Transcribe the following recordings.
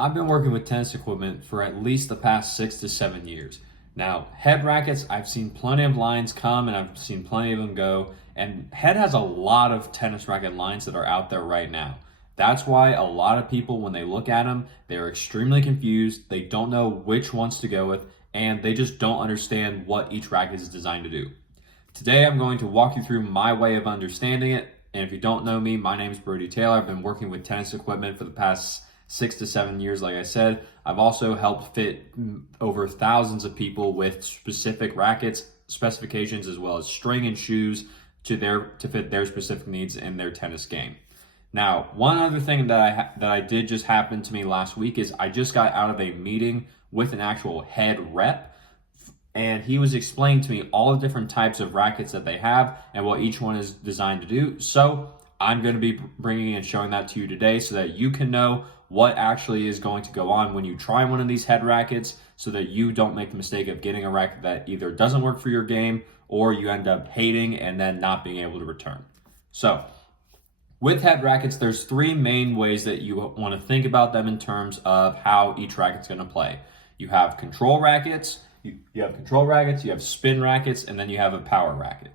I've been working with tennis equipment for at least the past 6 to 7 years. Now, head rackets, I've seen plenty of lines come and I've seen plenty of them go. And Head has a lot of tennis racket lines that are out there right now. That's why a lot of people, when they look at them, they're extremely confused. They don't know which ones to go with, and they just don't understand what each racket is designed to do. Today, I'm going to walk you through my way of understanding it. And if you don't know me, my name is Brody Taylor. I've been working with tennis equipment for the past 6 to 7 years, like I said. I've also helped fit over thousands of people with specific rackets, specifications, as well as string and shoes to fit their specific needs in their tennis game. Now, one other thing that I did just happen to me last week is I just got out of a meeting with an actual head rep, and he was explaining to me all the different types of rackets that they have and what each one is designed to do. So I'm going to be bringing and showing that to you today so that you can know what actually is going to go on when you try one of these head rackets, so that you don't make the mistake of getting a racket that either doesn't work for your game or you end up hating and then not being able to return. So with head rackets, there's three main ways that you want to think about them in terms of how each racket's going to play. You have control rackets, you have spin rackets, and then you have a power racket.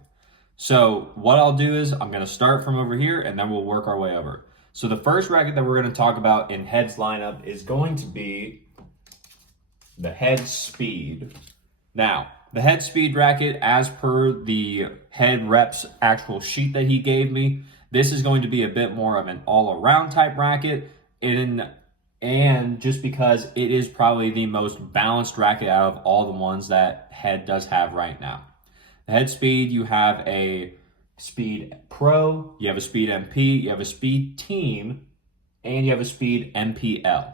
So what I'll do is I'm going to start from over here and then we'll work our way over. So the first racket that we're going to talk about in Head's lineup is going to be the Head Speed. Now, the Head Speed racket, as per the Head rep's actual sheet that he gave me, this is going to be a bit more of an all-around type racket, and just because it is probably the most balanced racket out of all the ones that Head does have right now. The Head Speed, you have a Speed Pro, you have a Speed MP, you have a Speed Team, and you have a Speed MPL.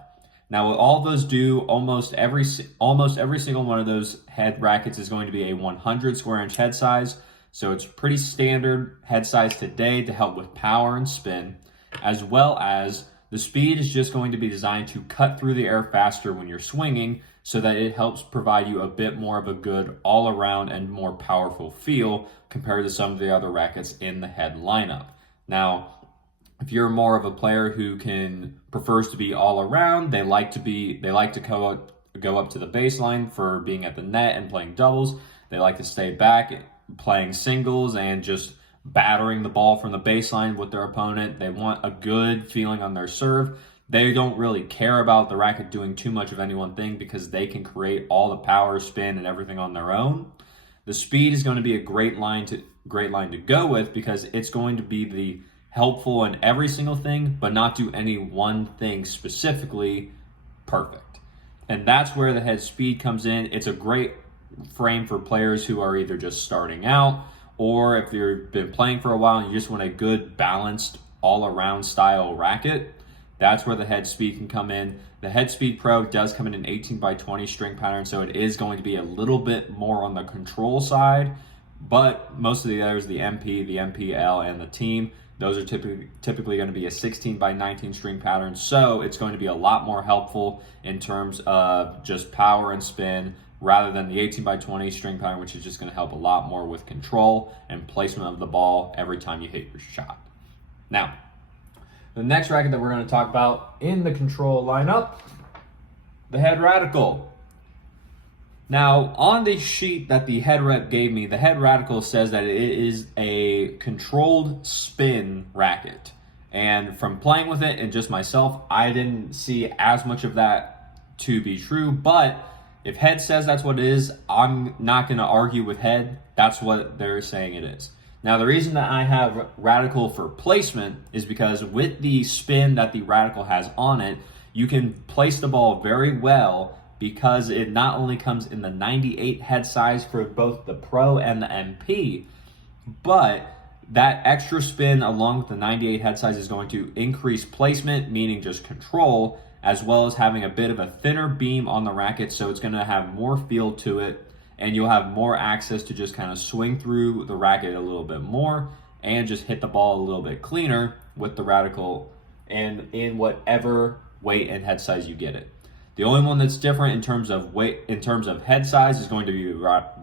Now, what all those do, almost every single one of those head rackets is going to be a 100 square inch head size. So it's pretty standard head size today to help with power and spin, as well as the speed is just going to be designed to cut through the air faster when you're swinging, so that it helps provide you a bit more of a good all-around and more powerful feel compared to some of the other rackets in the Head lineup. Now, if you're more of a player who prefers to be all around, they like to go up to the baseline for being at the net and playing doubles. They like to stay back playing singles and just battering the ball from the baseline with their opponent. They want a good feeling on their serve. They don't really care about the racket doing too much of any one thing because they can create all the power, spin, and everything on their own. The speed is going to be a great line to go with because it's going to be the helpful in every single thing, but not do any one thing specifically perfect. And that's where the Head Speed comes in. It's a great frame for players who are either just starting out, or if you've been playing for a while and you just want a good balanced all-around style racket, that's where the Head Speed can come in. The Head Speed Pro does come in an 18x20 string pattern, so it is going to be a little bit more on the control side, but most of the others, the MP, the MPL, and the Team, those are typically going to be a 16x19 string pattern, so it's going to be a lot more helpful in terms of just power and spin, rather than the 18x20 string pattern, which is just going to help a lot more with control and placement of the ball every time you hit your shot. Now, the next racket that we're going to talk about in the control lineup, the Head Radical. Now, on the sheet that the Head rep gave me, the Head Radical says that it is a controlled spin racket. And from playing with it and just myself, I didn't see as much of that to be true, but if Head says that's what it is, I'm not going to argue with Head. That's what they're saying it is. Now, the reason that I have Radical for placement is because with the spin that the Radical has on it, you can place the ball very well because it not only comes in the 98 head size for both the Pro and the MP, but that extra spin along with the 98 head size is going to increase placement, meaning just control, as well as having a bit of a thinner beam on the racket, so it's going to have more feel to it, and you'll have more access to just kind of swing through the racket a little bit more and just hit the ball a little bit cleaner with the Radical and in whatever weight and head size you get it. The only one that's different in terms of weight, in terms of head size, is going to be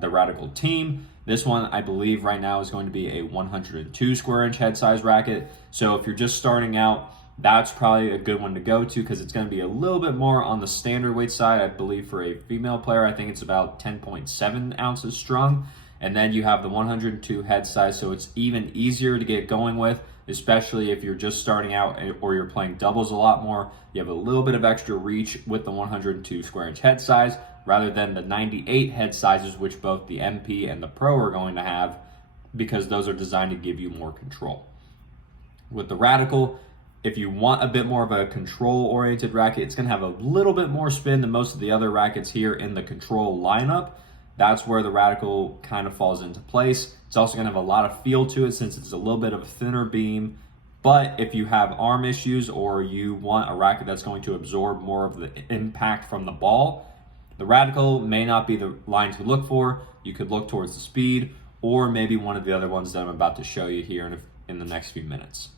the Radical Team. This one, I believe right now, is going to be a 102 square inch head size racket. So if you're just starting out, that's probably a good one to go to because it's going to be a little bit more on the standard weight side. I believe for a female player, I think it's about 10.7 ounces strung. And then you have the 102 head size, so it's even easier to get going with, especially if you're just starting out or you're playing doubles a lot more. You have a little bit of extra reach with the 102 square inch head size rather than the 98 head sizes, which both the MP and the Pro are going to have, because those are designed to give you more control. With the Radical, if you want a bit more of a control-oriented racket, it's going to have a little bit more spin than most of the other rackets here in the control lineup. That's where the Radical kind of falls into place. It's also going to have a lot of feel to it since it's a little bit of a thinner beam. But if you have arm issues or you want a racket that's going to absorb more of the impact from the ball, the Radical may not be the line to look for. You could look towards the Speed or maybe one of the other ones that I'm about to show you here in the next few minutes.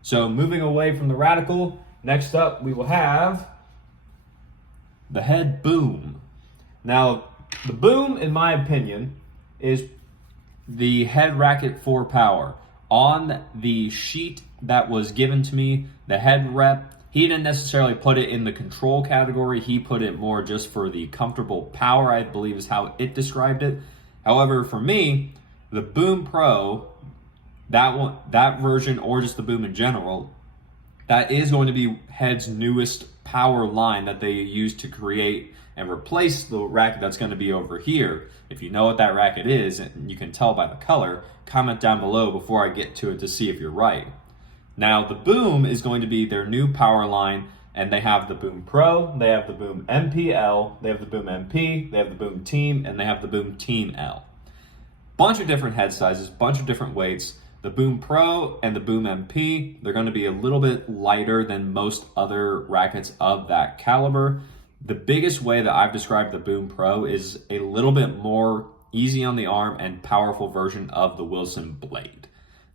So moving away from the Radical, next up we will have the Head Boom. Now, the Boom, in my opinion, is the head racket for power. On the sheet that was given to me, the head rep, he didn't necessarily put it in the control category. He put it more just for the comfortable power, I believe is how it described it. However, for me, the Boom Pro, that version, or just the Boom in general, that is going to be Head's newest power line that they use to create and replace the racket that's going to be over here. If you know what that racket is, and you can tell by the color, comment down below before I get to it to see if you're right. Now, the Boom is going to be their new power line, and they have the Boom Pro, they have the Boom MPL, they have the Boom MP, they have the Boom Team, and they have the Boom Team L. Bunch of different head sizes, bunch of different weights. The Boom Pro and the Boom MP, they're going to be a little bit lighter than most other rackets of that caliber. The biggest way that I've described the Boom Pro is a little bit more easy on the arm and powerful version of the Wilson Blade.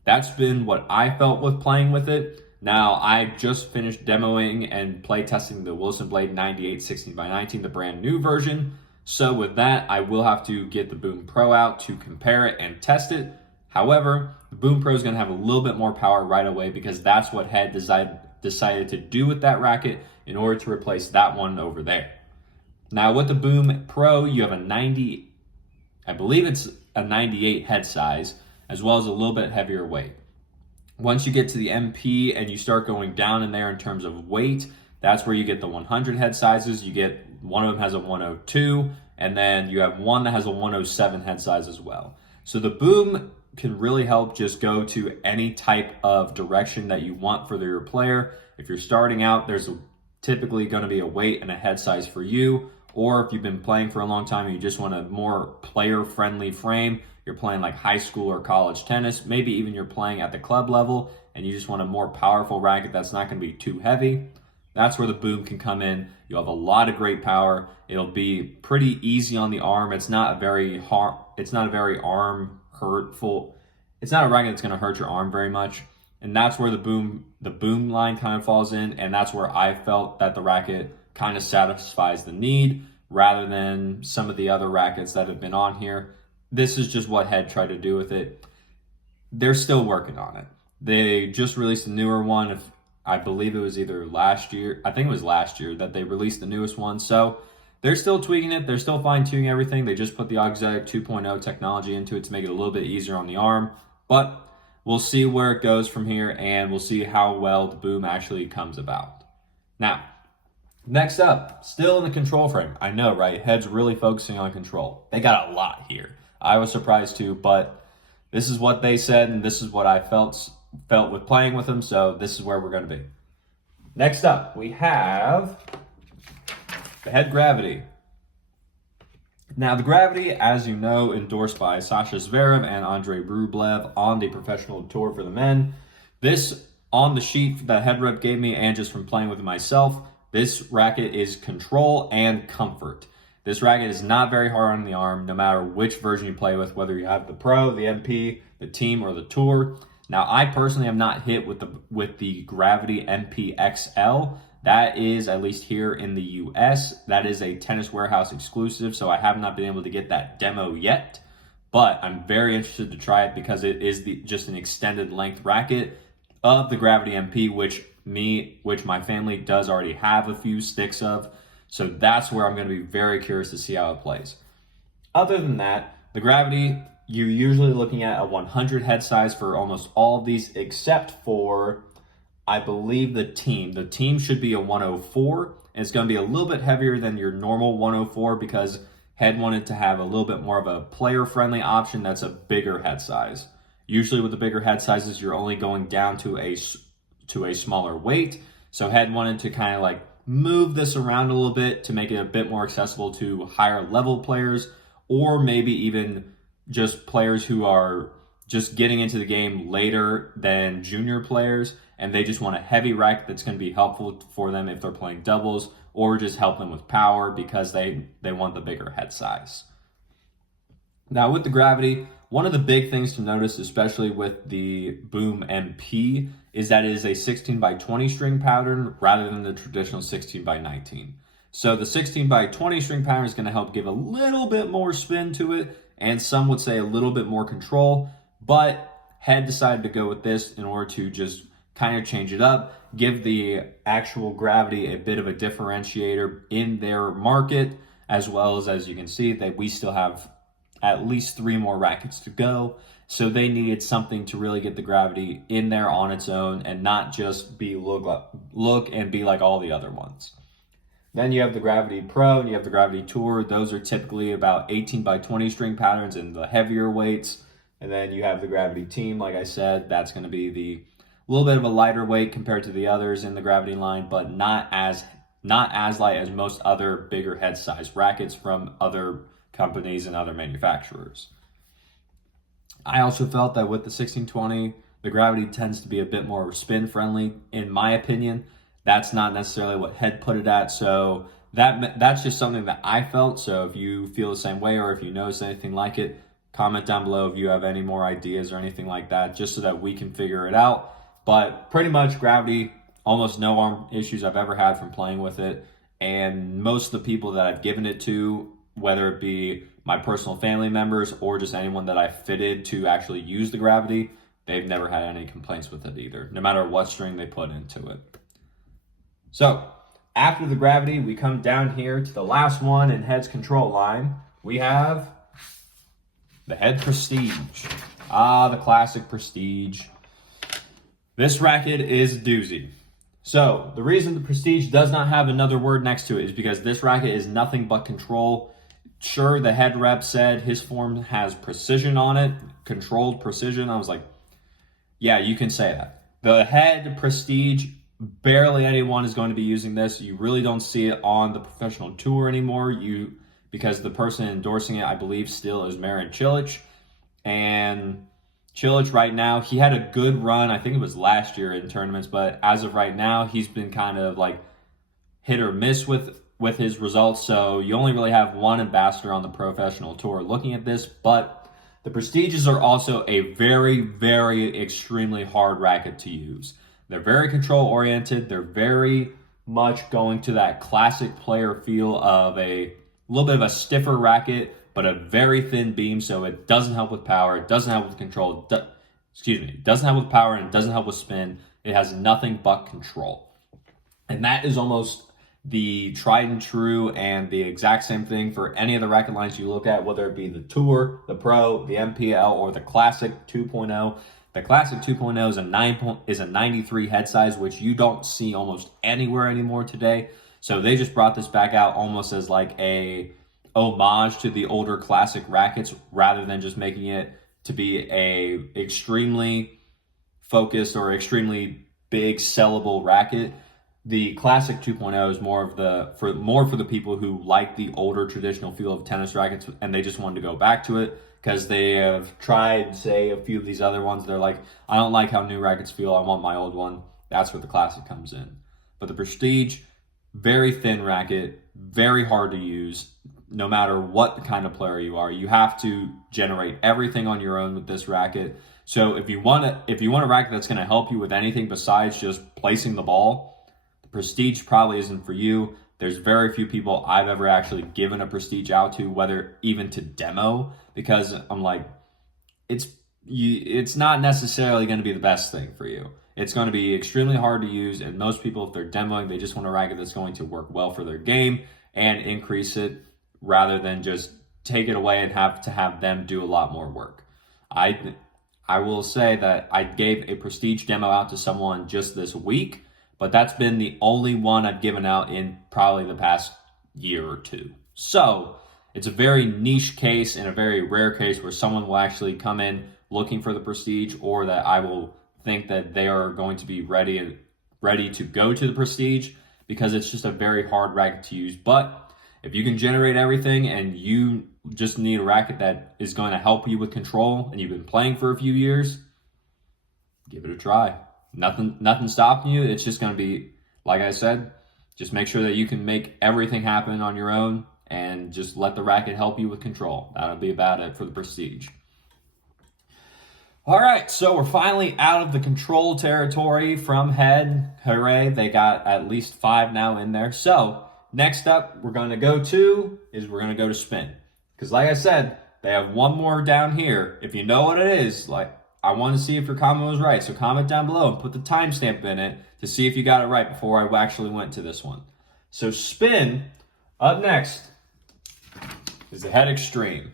That's been what I felt with playing with it. Now, I just finished demoing and play testing the Wilson Blade 98 16x19, the brand new version. So with that, I will have to get the Boom Pro out to compare it and test it. However, the Boom Pro is going to have a little bit more power right away because that's what Head decided to do with that racket in order to replace that one over there. Now with the Boom Pro, you have I believe it's a 98 head size, as well as a little bit heavier weight. Once you get to the MP and you start going down in there in terms of weight, that's where you get the 100 head sizes. You get, one of them has a 102, and then you have one that has a 107 head size as well. So the Boom can really help just go to any type of direction that you want for your player. If you're starting out, there's typically going to be a weight and a head size for you. Or if you've been playing for a long time and you just want a more player-friendly frame, you're playing like high school or college tennis, maybe even you're playing at the club level and you just want a more powerful racket that's not going to be too heavy, that's where the Boom can come in. You'll have a lot of great power. It'll be pretty easy on the arm. It's not a very arm hurtful. It's not a racket that's going to hurt your arm very much. And that's where the Boom line kind of falls in, and that's where I felt that the racket kind of satisfies the need rather than some of the other rackets that have been on here. This is just what Head tried to do with it. They're still working on it. They just released a newer one. I believe it was either last year. I think it was last year that they released the newest one. So they're still tweaking it. They're still fine-tuning everything. They just put the Auxilic 2.0 technology into it to make it a little bit easier on the arm. But we'll see where it goes from here, and we'll see how well the Boom actually comes about. Now, next up, still in the control frame. I know, right? Head's really focusing on control. They got a lot here. I was surprised too, but this is what they said, and this is what I felt with playing with them, so this is where we're going to be. Next up, we have the Head Gravity. Now, the Gravity, as you know, endorsed by Sasha Zverev and Andrei Rublev on the professional tour for the men. This, on the sheet that Head Rep gave me and just from playing with it myself, this racket is control and comfort. This racket is not very hard on the arm, no matter which version you play with, whether you have the Pro, the MP, the Team, or the Tour. Now, I personally have not hit with the Gravity MP XL. That is, at least here in the US, that is a Tennis Warehouse exclusive, so I have not been able to get that demo yet. But I'm very interested to try it because it is just an extended length racket of the Gravity MP, which which my family does already have a few sticks of. So that's where I'm going to be very curious to see how it plays. Other than that, the gravity, you're usually looking at a 100 head size for almost all of these, except for, I believe, the team. The team should be a 104, and it's going to be a little bit heavier than your normal 104 because Head wanted to have a little bit more of a player-friendly option that's a bigger head size. Usually with the bigger head sizes, you're only going down to a smaller weight. So Head wanted to kind of like move this around a little bit to make it a bit more accessible to higher level players, or maybe even just players who are just getting into the game later than junior players, and they just want a heavy racket that's going to be helpful for them if they're playing doubles, or just help them with power because they want the bigger head size. Now with the gravity, one of the big things to notice, especially with the Boom MP, is that it is a 16 by 20 string pattern rather than the traditional 16 by 19. So the 16 by 20 string pattern is going to help give a little bit more spin to it, and some would say a little bit more control, but Head decided to go with this in order to just kind of change it up, give the actual gravity a bit of a differentiator in their market, as well as you can see, that we still have at least 3 more rackets to go. So they needed something to really get the gravity in there on its own and not just be look and be like all the other ones. Then you have the Gravity Pro and you have the Gravity Tour. Those are typically about 18 by 20 string patterns in the heavier weights. And then you have the Gravity Team, like I said, that's going to be the little bit of a lighter weight compared to the others in the Gravity line, but not as light as most other bigger head size rackets from other companies and other manufacturers. I also felt that with the 1620, the gravity tends to be a bit more spin friendly, in my opinion. That's not necessarily what Head put it at, so that's just something that I felt. So if you feel the same way or if you notice anything like it, comment down below if you have any more ideas or anything like that, just so that we can figure it out. But pretty much gravity, almost no arm issues I've ever had from playing with it. And most of the people that I've given it to, whether it be my personal family members or just anyone that I fitted to actually use the gravity, they've never had any complaints with it either, no matter what string they put into it. So after the gravity, we come down here to the last one in Head's control line. We have the Head Prestige. The classic Prestige. This racket is a doozy. So the reason the Prestige does not have another word next to it is because this racket is nothing but control. Sure, the Head rep said his form has precision on it, controlled precision. I was like, yeah, you can say that. The Head Prestige, barely anyone is going to be using this. You really don't see it on the professional tour anymore. Because the person endorsing it, I believe, still is Marin Cilic. And Cilic right now, he had a good run. I think it was last year in tournaments, but as of right now, he's been kind of like hit or miss with his results. So you only really have one ambassador on the professional tour looking at this, but the Prestiges are also a very, very extremely hard racket to use. They're very control oriented. They're very much going to that classic player feel of a little bit of a stiffer racket, but a very thin beam, so it doesn't help with power, it doesn't help with control, it doesn't help with power, and it doesn't help with spin. It has nothing but control. And that is almost the tried and true and the exact same thing for any of the racket lines you look at, whether it be the Tour, the Pro, the MPL, or the Classic 2.0. The Classic 2.0 is a 93 head size, which you don't see almost anywhere anymore today. So they just brought this back out almost as like a homage to the older classic rackets rather than just making it to be a extremely focused or extremely big sellable racket. The Classic 2.0 is more for the people who like the older traditional feel of tennis rackets and they just wanted to go back to it because they have tried, say, a few of these other ones. They're like, I don't like how new rackets feel. I want my old one. That's where the Classic comes in. But the Prestige, very thin racket, very hard to use. No matter what kind of player you are, you have to generate everything on your own with this racket. So if you want a racket that's going to help you with anything besides just placing the ball, the Prestige probably isn't for you. There's very few people I've ever actually given a Prestige out to, whether even to demo, because I'm like, it's not necessarily going to be the best thing for you. it's going to be extremely hard to use. And most people, if they're demoing, they just want a racket that's going to work well for their game and increase it rather than just take it away and have to have them do a lot more work. I will say that I gave a Prestige demo out to someone just this week, but that's been the only one I've given out in probably the past year or two. So it's a very niche case and a very rare case where someone will actually come in looking for the Prestige, or that I will think that they are going to be ready to go to the Prestige, because it's just a very hard racket to use. But if you can generate everything and you just need a racket that is going to help you with control and you've been playing for a few years, give it a try. Nothing stopping you. It's just going to be, like I said, just make sure that you can make everything happen on your own and just let the racket help you with control. That'll be about it for the Prestige. All right, so we're finally out of the control territory from Head. Hooray, they got at least 5 now in there. So next up we're going to go to spin. Because like I said, they have one more down here. If you know what it is, like, I want to see if your comment was right. So comment down below and put the timestamp in it to see if you got it right before I actually went to this one. So spin, up next is the Head Extreme.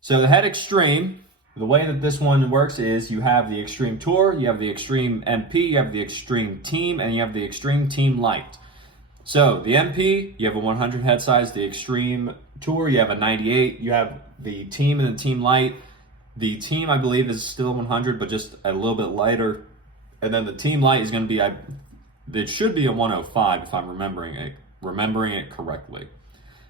So the Head Extreme, the way that this one works is you have the Extreme Tour, you have the Extreme MP, you have the Extreme Team, and you have the Extreme Team Light. So the MP, you have a 100 head size. The Extreme Tour, you have a 98. You have the Team and the Team Light. The Team, I believe, is still 100, but just a little bit lighter. And then the Team Light is going to be, it should be a 105 if I'm remembering it correctly.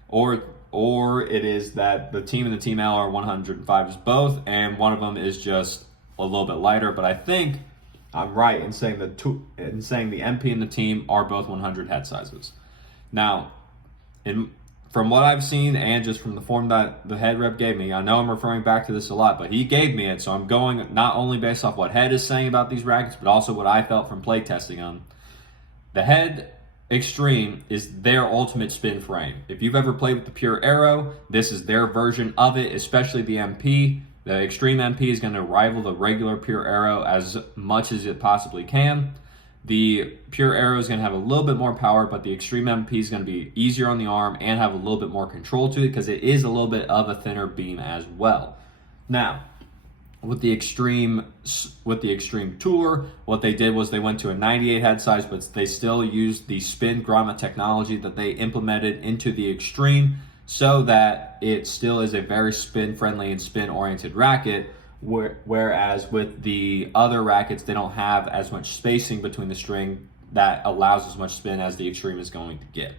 Or it is that the Team and the Team L are 105s both, and one of them is just a little bit lighter. But I think I'm right in saying the MP and the Team are both 100 head sizes. Now, from what I've seen and just from the form that the head rep gave me, I know I'm referring back to this a lot, but he gave me it, so I'm going not only based off what Head is saying about these rackets, but also what I felt from play testing them. The Head Extreme is their ultimate spin frame. If you've ever played with the Pure Aero, this is their version of it, especially the MP. The Extreme MP is going to rival the regular Pure Aero as much as it possibly can. The Pure Aero is going to have a little bit more power, but the Extreme MP is going to be easier on the arm and have a little bit more control to it because it is a little bit of a thinner beam as well. Now, with the Extreme Tour, what they did was they went to a 98 head size, but they still used the spin grommet technology that they implemented into the Extreme so that it still is a very spin-friendly and spin-oriented racket, whereas with the other rackets, they don't have as much spacing between the string that allows as much spin as the Extreme is going to get.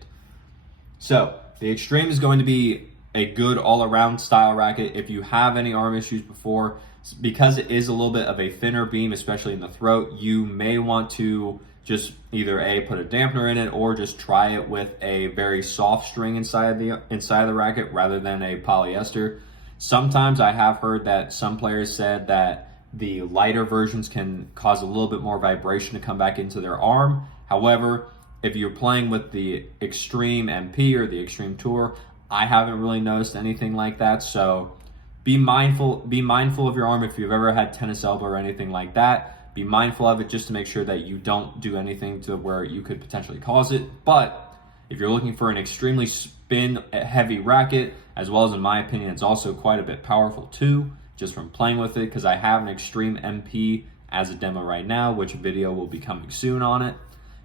So the Extreme is going to be a good all-around style racket. If you have any arm issues before, because it is a little bit of a thinner beam, especially in the throat, you may want to just either put a dampener in it or just try it with a very soft string inside the racket rather than a polyester. Sometimes I have heard that some players said that the lighter versions can cause a little bit more vibration to come back into their arm. However, if you're playing with the Extreme MP or the Extreme Tour, I haven't really noticed anything like that. So be mindful of your arm. If you've ever had tennis elbow or anything like that, be mindful of it just to make sure that you don't do anything to where you could potentially cause it. But if you're looking for an extremely spin heavy racket, as well as in my opinion, it's also quite a bit powerful too, just from playing with it, because I have an Extreme MP as a demo right now, which video will be coming soon on it.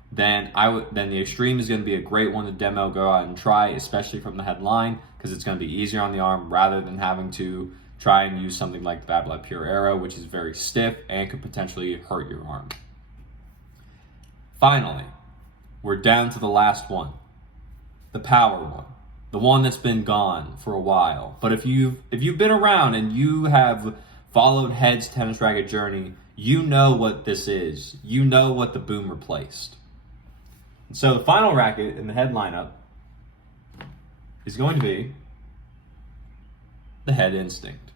Then the Extreme is going to be a great one to demo, go out and try, especially from the headline, because it's going to be easier on the arm rather than having to try and use something like the Babolat Pure Aero, which is very stiff and could potentially hurt your arm. Finally, we're down to the last one, the power one, the one that's been gone for a while. But if you've been around and you have followed Head's tennis racket journey, you know what this is. You know what the boom replaced. And so the final racket in the Head lineup is going to be the Head Instinct.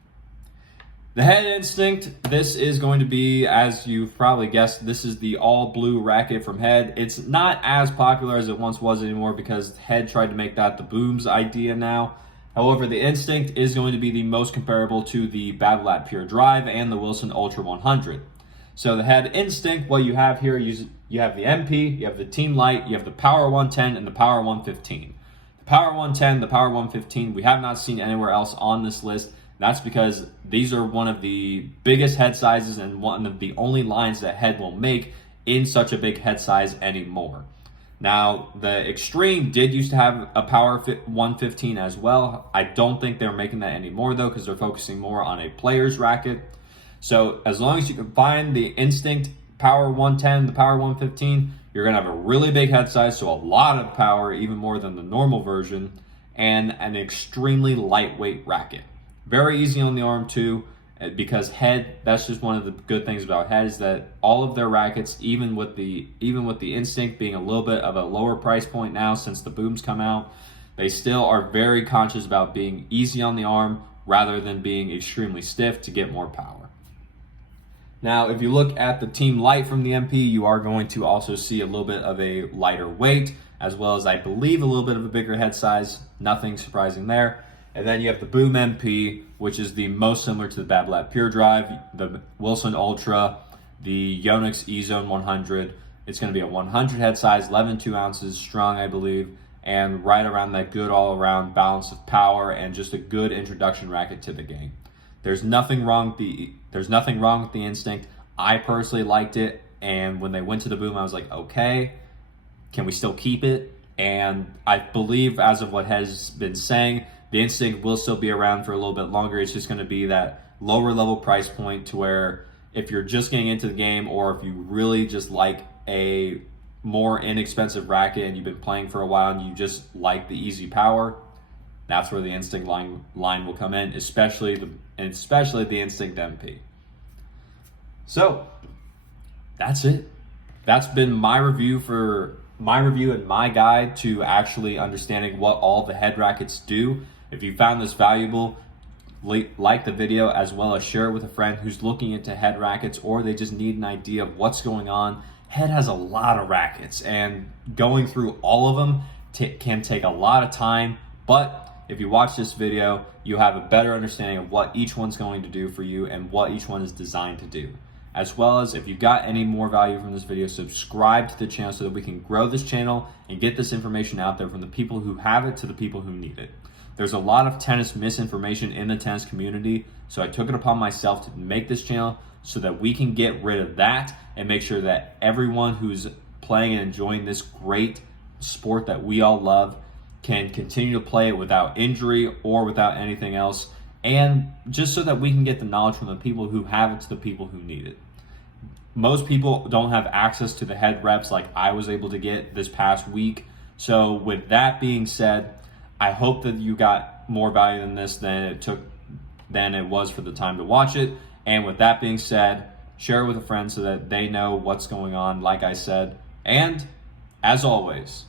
The Head Instinct, this is going to be, as you've probably guessed, this is the all-blue racket from Head. It's not as popular as it once was anymore because Head tried to make that the Boom's idea now. However, the Instinct is going to be the most comparable to the Babolat Pure Drive and the Wilson Ultra 100. So the head instinct, what you have here, you have the MP, you have the Team Light, you have the Power 110, and the Power 115. The Power 110, the Power 115, we have not seen anywhere else on this list. That's because these are one of the biggest head sizes and one of the only lines that head will make in such a big head size anymore. Now, the Extreme did used to have a Power 115 as well. I don't think they're making that anymore though, because they're focusing more on a player's racket. So as long as you can find the Instinct Power 110, the Power 115, you're going to have a really big head size, so a lot of power, even more than the normal version, and an extremely lightweight racket. Very easy on the arm too, because head, that's just one of the good things about head, is that all of their rackets, even with the Instinct being a little bit of a lower price point now since the booms come out, they still are very conscious about being easy on the arm rather than being extremely stiff to get more power. Now, if you look at the Team Light from the MP, you are going to also see a little bit of a lighter weight, as well as, I believe, a little bit of a bigger head size. Nothing surprising there. And then you have the Boom MP, which is the most similar to the Babolat Pure Drive, the Wilson Ultra, the Yonex E-Zone 100. It's going to be a 100 head size, 11.2 ounces strong, I believe, and right around that good all-around balance of power and just a good introduction racket to the game. There's nothing wrong with the Instinct. I personally liked it, and when they went to the Boom, I was like, okay, can we still keep it? And I believe, as of what has been saying, the Instinct will still be around for a little bit longer. It's just going to be that lower level price point to where if you're just getting into the game, or if you really just like a more inexpensive racket and you've been playing for a while and you just like the easy power, that's where the Instinct line will come in, especially the Instinct MP. So that's it. That's been my review and my guide to actually understanding what all the head rackets do. If you found this valuable, like the video, as well as share it with a friend who's looking into head rackets, or they just need an idea of what's going on. Head has a lot of rackets, and going through all of them can take a lot of time, but if you watch this video, you have a better understanding of what each one's going to do for you and what each one is designed to do. As well as, if you got any more value from this video, subscribe to the channel so that we can grow this channel and get this information out there from the people who have it to the people who need it. There's a lot of tennis misinformation in the tennis community, so I took it upon myself to make this channel so that we can get rid of that and make sure that everyone who's playing and enjoying this great sport that we all love can continue to play it without injury or without anything else, and just so that we can get the knowledge from the people who have it to the people who need it. Most people don't have access to the head reps like I was able to get this past week. So with that being said, I hope that you got more value than this than it was for the time to watch it. And with that being said, share it with a friend so that they know what's going on, like I said. And as always,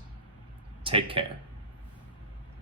take care.